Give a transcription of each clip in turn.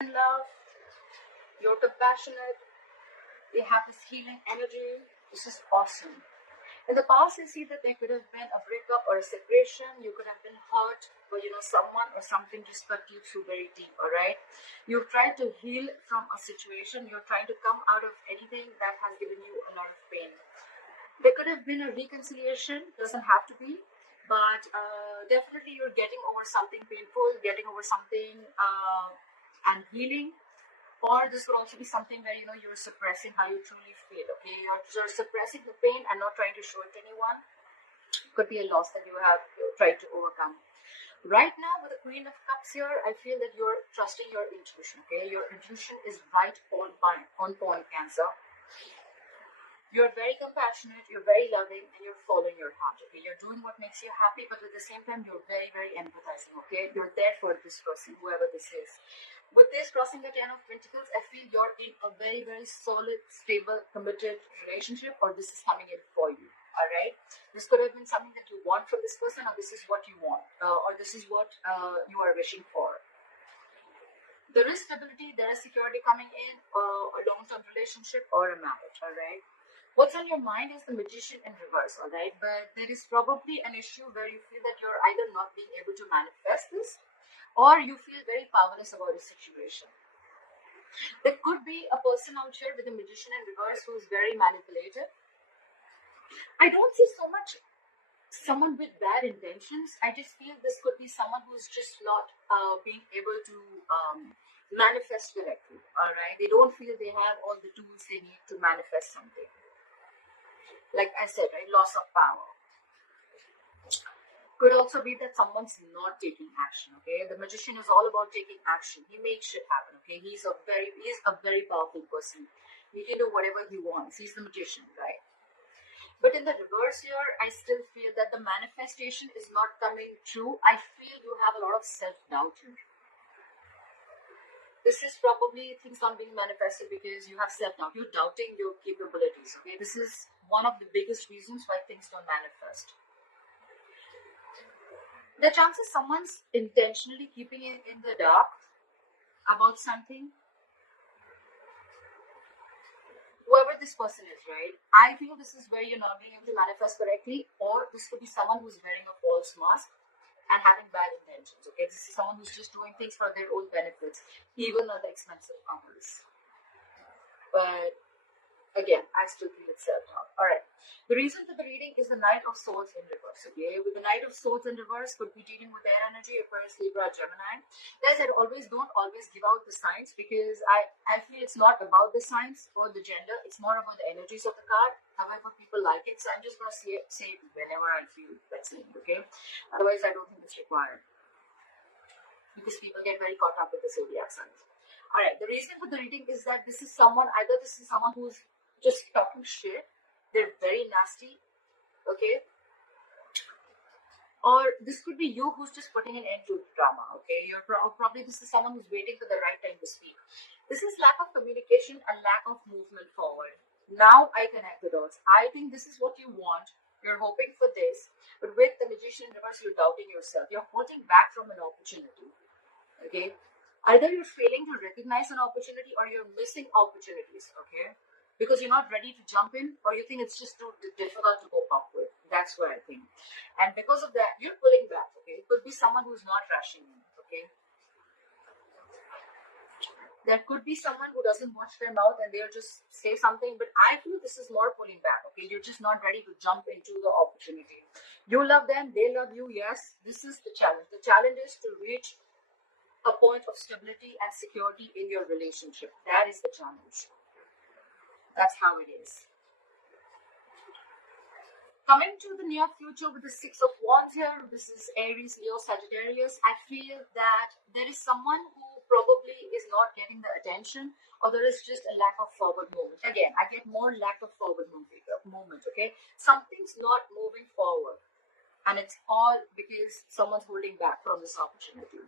in love, you're compassionate, they have this healing energy. This is awesome. In the past, I see that there could have been a breakup or a separation. You could have been hurt, or someone or something just cut you through very deep. All right, you've tried to heal from a situation. You're trying to come out of anything that has given you a lot of pain. There could have been a reconciliation. Doesn't have to be, but definitely you're getting over something painful, getting over something, and healing. Or this could also be something where you're suppressing how you truly feel. Okay, you're suppressing the pain and not trying to show it to anyone. Could be a loss that you have tried to overcome. Right now, with the Queen of Cups here, I feel that you're trusting your intuition. Okay, your intuition is right on point, Cancer. You're very compassionate, you're very loving, and you're following your heart. Okay, you're doing what makes you happy, but at the same time, you're very, very empathizing. Okay, you're there for this person, whoever this is. With this crossing the Ten of Pentacles, I feel you're in a very, very solid, stable, committed relationship, or this is coming in for you. All right, this could have been something that you want from this person, or this is what you want, or this is what you are wishing for. There is stability, there is security coming in, a long-term relationship or a marriage. All right. What's on your mind is the Magician in reverse, all right? But there is probably an issue where you feel that you're either not being able to manifest this, or you feel very powerless about a situation. There could be a person out here with a Magician in reverse who is very manipulative. I don't see so much someone with bad intentions. I just feel this could be someone who's just not being able to manifest correctly, all right? They don't feel they have all the tools they need to manifest something. Like I said, right, loss of power. Could also be that someone's not taking action. Okay, the Magician is all about taking action. He makes shit happen. Okay, he's a very powerful person. He can do whatever he wants. He's the Magician, right? But in the reverse here, I still feel that the manifestation is not coming true. I feel you have a lot of self-doubt here. This is probably things not being manifested because you have self-doubt. You're doubting your capabilities. Okay, this is one of the biggest reasons why things don't manifest. The chances someone's intentionally keeping it in the dark about something, whoever this person is, right? I feel this is where you're not being able to manifest correctly, or this could be someone who's wearing a false mask and having bad intentions. Okay, this is someone who's just doing things for their own benefits, even at the expense of others. But again, I still feel it's self-doubt. All right. The reason for the reading is the Knight of Swords in reverse. Okay, with the Knight of Swords in reverse, could be dealing with air energy, Aquarius, Libra, Gemini. Guys, I don't always give out the signs because I feel it's not about the signs or the gender. It's more about the energies of the card. However, people like it, so I'm just gonna say it whenever I feel that's it. Okay. Otherwise, I don't think it's required because people get very caught up with the zodiac signs. All right. The reason for the reading is that this is someone. Either this is someone who's just talking shit. They're very nasty, okay? Or this could be you who's just putting an end to drama, okay? Probably this is someone who's waiting for the right time to speak. This is lack of communication and lack of movement forward. Now I connect the dots. I think this is what you want. You're hoping for this, but with the Magician in reverse, you're doubting yourself. You're holding back from an opportunity, okay? Either you're failing to recognize an opportunity or you're missing opportunities, okay? Because you're not ready to jump in, or you think it's just too difficult to cope up with. That's what I think. And because of that, you're pulling back, okay? It could be someone who's not rushing in, okay? There could be someone who doesn't watch their mouth and they'll just say something, but I feel this is more pulling back, okay? You're just not ready to jump into the opportunity. You love them, they love you, yes. This is the challenge. The challenge is to reach a point of stability and security in your relationship. That is the challenge. That's how it is. Coming to the near future with the Six of Wands here, this is Aries, Leo, Sagittarius. I feel that there is someone who probably is not getting the attention, or there is just a lack of forward movement. Again, I get more lack of forward movement, okay? Something's not moving forward, and it's all because someone's holding back from this opportunity.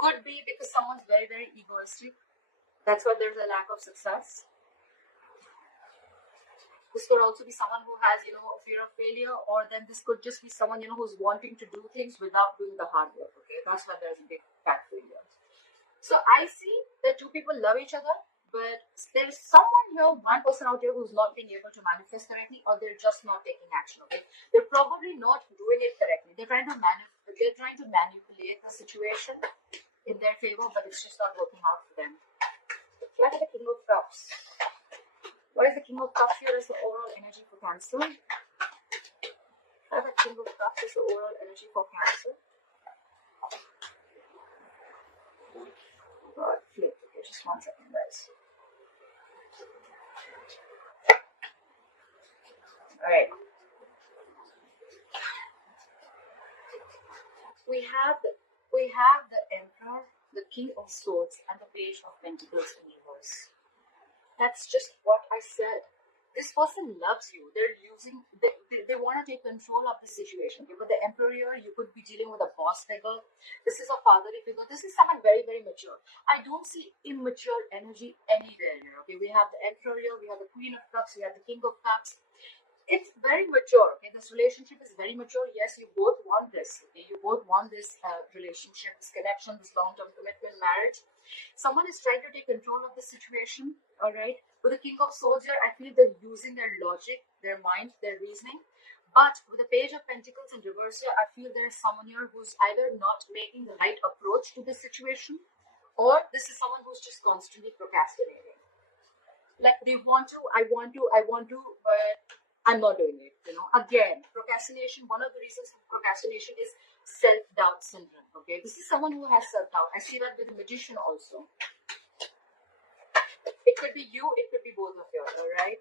Could be because someone's very, very egoistic. That's why there's a lack of success. This could also be someone who has, a fear of failure, or then this could just be someone, who's wanting to do things without doing the hard work. Okay, that's when there's a big fat failure. So I see that two people love each other, but there's someone here, one person out here who's not being able to manifest correctly, or they're just not taking action. Okay, they're probably not doing it correctly. They're trying to manipulate the situation in their favor, but it's just not working out for them. What is the King of Cups? What is the King of Cups here as the overall energy for Cancer? What is the King of Cups as the overall energy for Cancer? God, flip. Okay, just 1 second, guys. Alright. We have the Emperor, the King of Swords, and the Page of Pentacles in reverse. That's just what I said. This person loves you. They're they want to take control of the situation. Okay? With the Emperor here, you could be dealing with a boss figure. This is a fatherly figure. This is someone very, very mature. I don't see immature energy anywhere here. Okay, we have the Emperor here, we have the Queen of Cups, we have the King of Cups. It's very mature. Okay, this relationship is very mature. Yes, you both want this. Okay, you both want this relationship, this connection, this long-term commitment, marriage. Someone is trying to take control of the situation. All right. With the King of Swords here, I feel they're using their logic, their mind, their reasoning. But with the Page of Pentacles in reverse here, I feel there's someone here who's either not making the right approach to this situation, or this is someone who's just constantly procrastinating. Like they want to, I want to, but I'm not doing it. Again, procrastination. One of the reasons for procrastination is self-doubt syndrome. Okay, this is someone who has self-doubt. I see that with the Magician also. It could be you, it could be both of you, alright?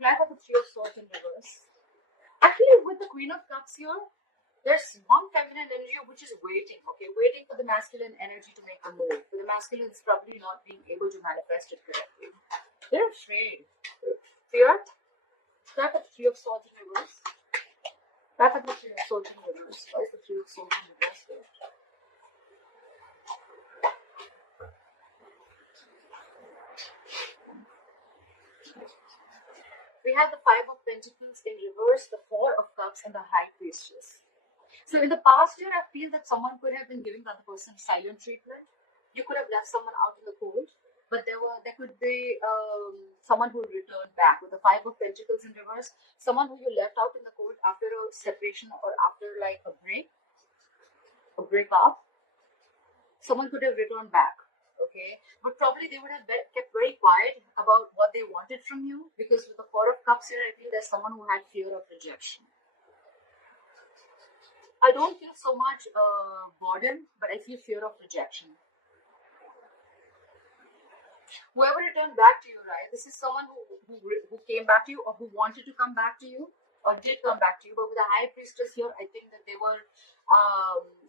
I have the Three of Swords in reverse. Actually, with the Queen of Cups here, there's one feminine energy which is waiting, okay? Waiting for the masculine energy to make a move. For the masculine is probably not being able to manifest it correctly. They're afraid. Fear? I have the Three of Swords in reverse. I have the Three of Swords in reverse. Why is the Three of Swords in reverse here? We have the Five of Pentacles in reverse, the Four of Cups, and the High Priestess. So in the past year, I feel that someone could have been giving the other person silent treatment. You could have left someone out in the cold, but there could be someone who returned back with the Five of Pentacles in reverse. Someone who you left out in the cold after a separation or after like a breakup. Someone could have returned back. Okay, but probably they would have kept very quiet about what they wanted from you, because with the Four of Cups here, I feel there's someone who had fear of rejection. I don't feel so much boredom, but I feel fear of rejection. Whoever returned back to you, right? This is someone who came back to you, or who wanted to come back to you, or did come back to you. But with the High Priestess here, I think that they were,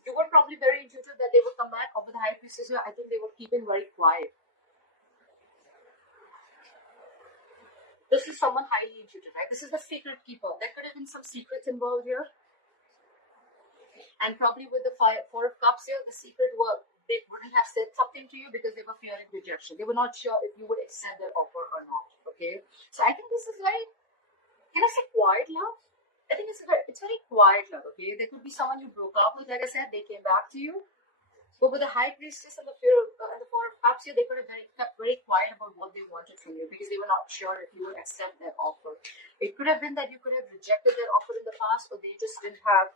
you were probably very intuitive that they would come back. Or with the High Priestess here, I think they were keeping very quiet. This is someone highly intuitive, right? This is the secret keeper. There could have been some secrets involved here. And probably with the Four of Cups here, the secret were, they wouldn't have said something to you because they were fearing rejection. They were not sure if you would accept their offer or not. Okay, so I think this is very, can I say quiet love? I think it's very quiet love. Okay, there could be someone you broke up with. Like I said, they came back to you. But with the High Priestess and the Four of Cups here, they could have kept very quiet about what they wanted from you, because they were not sure if you would accept their offer. It could have been that you could have rejected their offer in the past, or they just didn't have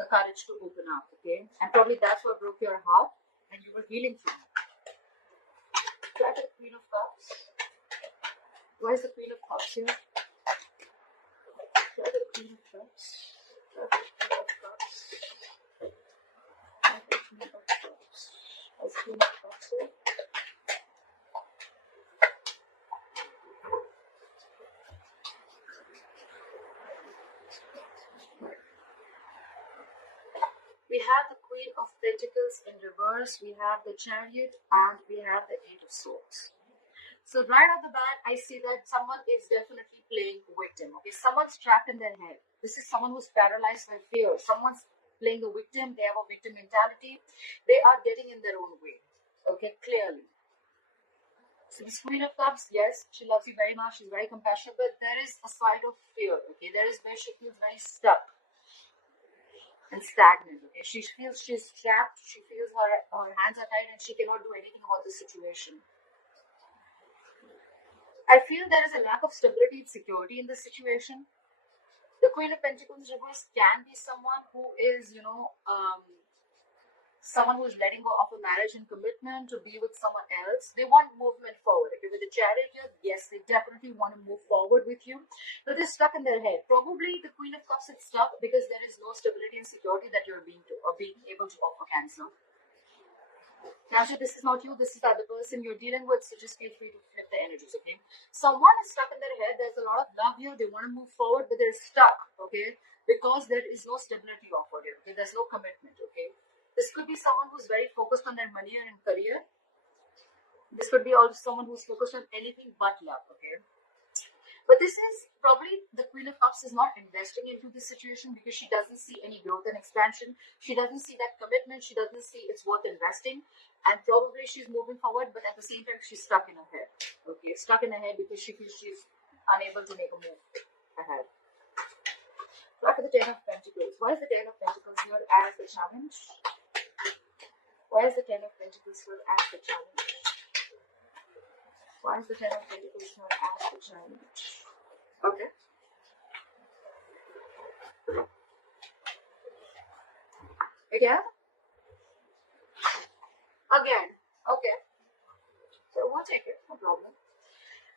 the courage to open up, okay? And probably that's what broke your heart, and you were healing from it. Try the Queen of Cups. Why is the Queen of Cups here? Try the Queen of Cups. Try the Queen of Cups. Try the Queen of Cups. Why is the Queen of Cups here? We have the Queen of Pentacles in reverse, we have the Chariot, and we have the Eight of Swords. So right off the bat, I see that someone is definitely playing victim. Okay, someone's trapped in their head. This is someone who's paralyzed by fear. Someone's playing a victim. They have a victim mentality. They are getting in their own way. Okay, clearly. So this Queen of Cups, yes, she loves you very much. She's very compassionate, but there is a side of fear. Okay, there is where she feels very stuck and stagnant. Okay, she feels she's trapped. She feels her hands are tied and she cannot do anything about the situation. I feel there is a lack of stability and security in this situation. The Queen of Pentacles reverse can be someone who is, someone who is letting go of a marriage and commitment to be with someone else. They want movement forward. Okay, with the Chariot here, yes, they definitely want to move forward with you, but they're stuck in their head. Probably the Queen of Cups is stuck because there is no stability and security that you're being able to offer, Cancer. Cancer, this is not you, this is the other person you're dealing with, so just feel free to flip the energies, okay? Someone is stuck in their head, there's a lot of love here, they want to move forward, but they're stuck, okay? Because there is no stability offered here, okay? There's no commitment, okay? This could be someone who's very focused on their money and career. This could be also someone who's focused on anything but love, okay? But this is probably the Queen of Cups is not investing into this situation because she doesn't see any growth and expansion. She doesn't see that commitment. She doesn't see it's worth investing. And probably she's moving forward, but at the same time, she's stuck in her head. Okay, stuck in her head because she feels she's unable to make a move ahead. Why for the Ten of Pentacles? Why is the Ten of Pentacles here as the challenge? Why is the Ten of Pentacles here as the challenge? Why is the Ten of Pentacles here as the challenge? Okay. Again? Again. Okay. So we'll take it. No problem.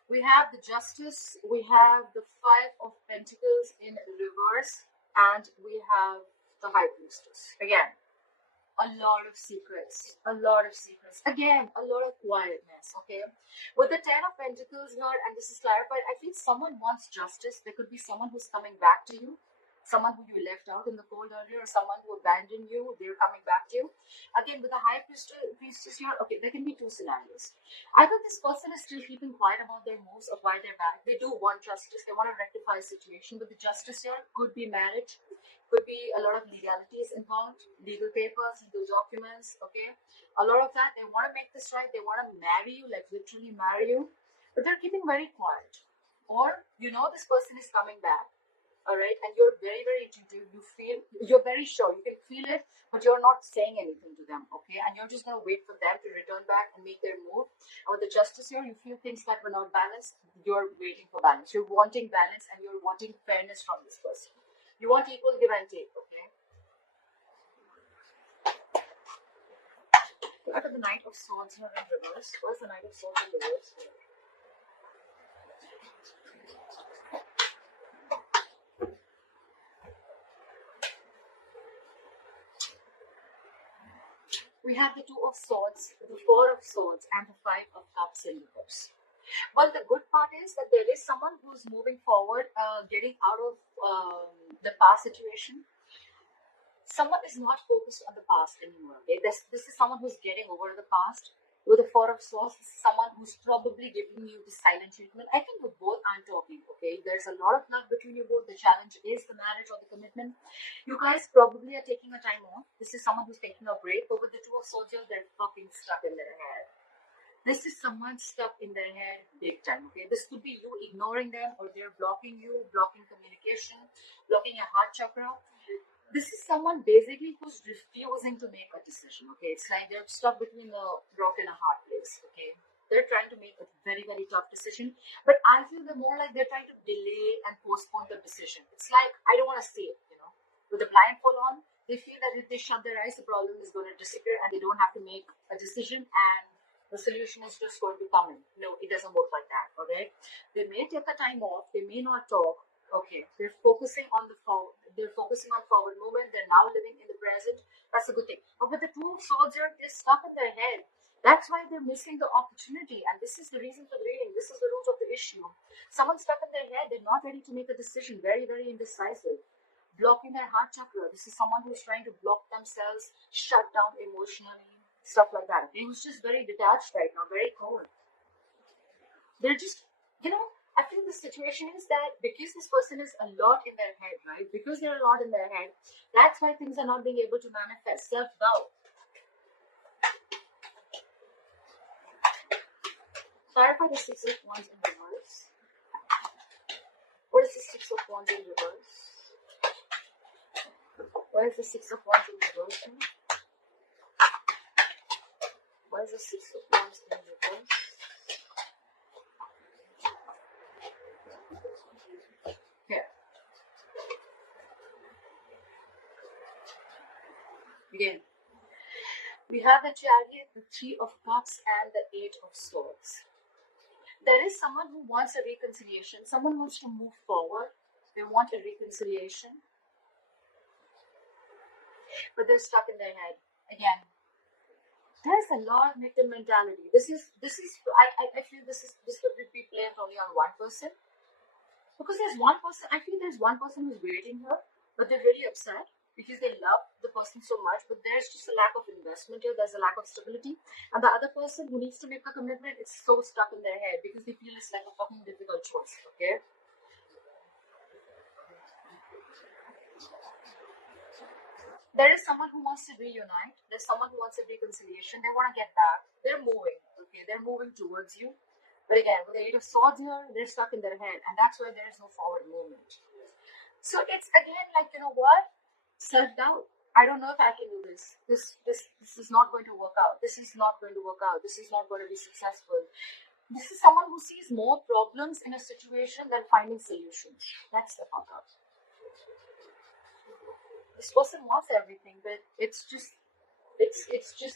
We have the Justice. We have the Five of Pentacles in reverse. And we have the High Priestess. Again. A lot of secrets. A lot of secrets. Again, a lot of quietness. Okay. With the Ten of Pentacles here, and this is clarified, I feel someone wants justice. There could be someone who's coming back to you. Someone who you left out in the cold earlier, or someone who abandoned you, they're coming back to you. Again, with the High Priestess here, okay, there can be two scenarios. Either this person is still keeping quiet about their moves or why they're back. They do want justice. They want to rectify a situation. But the justice here could be marriage, could be a lot of legalities involved, legal papers, legal documents, okay? A lot of that, they want to make this right. They want to marry you, like literally marry you. But they're keeping very quiet. Or, this person is coming back. All right, and you're very, very intuitive. You're very sure. You can feel it, but you're not saying anything to them, okay? And you're just going to wait for them to return back and make their move. And with the Justice here, you feel things that were not balanced. You're waiting for balance. You're wanting balance and you're wanting fairness from this person. You want equal give and take, okay? Look at the Knight of Swords here in reverse. What's the Knight of Swords in reverse here? We have the Two of Swords, the Four of Swords, and the Five of Cups in reverse. Well, the good part is that there is someone who's moving forward, getting out of the past situation. Someone is not focused on the past anymore. Okay? This is someone who's getting over the past. With the Four of Swords, this is someone who's probably giving you the silent treatment. I think you both aren't talking, okay? There's a lot of love between you both. The challenge is the marriage or the commitment. You guys probably are taking a time off. This is someone who's taking a break. But with the Two of Swords, they're fucking stuck in their head. This is someone stuck in their head big time, okay? This could be you ignoring them, or they're blocking you, blocking communication, blocking your heart chakra. This is someone basically who's refusing to make a decision, okay? It's like they're stuck between a rock and a hard place, okay? They're trying to make a very, very tough decision. But I feel they're more like they're trying to delay and postpone the decision. It's like, I don't want to see it, With the blindfold on, they feel that if they shut their eyes, the problem is going to disappear and they don't have to make a decision and the solution is just going to come in. No, it doesn't work like that, okay? They may take a time off, they may not talk. Okay, they're focusing on forward movement. They're now living in the present. That's a good thing. But with the Two of Swords, they're stuck in their head. That's why they're missing the opportunity. And this is the reason for the reading. This is the root of the issue. Someone stuck in their head. They're not ready to make a decision. Very, very indecisive. Blocking their heart chakra. This is someone who's trying to block themselves, shut down emotionally, stuff like that. Okay? Who's just very detached right now, very cold. They're just, I think the situation is that because this person is a lot in their head, right? Because they're a lot in their head, that's why things are not being able to manifest. Self-doubt. Clarify the Six of Wands in reverse. What is the Six of Wands in reverse? What is the Six of Wands in reverse? What is the Six of Wands in reverse? Here. Again. We have the Chariot, the Three of Cups, and the Eight of Swords. There is someone who wants a reconciliation. Someone wants to move forward. They want a reconciliation. But they're stuck in their head. Again, there's a lot of victim mentality. I feel this could be blamed only on one person. Because there's one person, I feel there's one person who's waiting here, but they're really upset because they love the person so much, but there's just a lack of investment here, there's a lack of stability. And the other person who needs to make a commitment is so stuck in their head because they feel it's like a fucking difficult choice, okay? There is someone who wants to reunite, there's someone who wants a reconciliation, they want to get back, they're moving, okay? They're moving towards you. But again, with the Eight of Swords here, they're stuck in their head, and that's why there is no forward movement. So it's again like, you know what? Self-doubt. I don't know if I can do this. This is not going to work out. This is not going to work out. This is not going to be successful. This is someone who sees more problems in a situation than finding solutions. That's the fuck up. This person wants everything, but it's just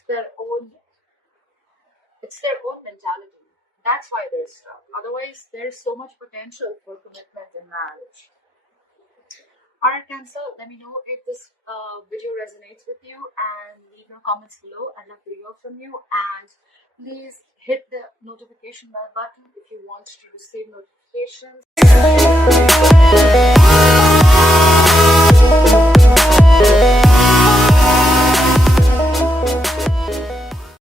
their own mentality. That's why they're stuck. Otherwise, there's so much potential for commitment in marriage. Alright, Cancer, let me know if this video resonates with you and leave your comments below. I'd love to hear from you. And please hit the notification bell button if you want to receive notifications.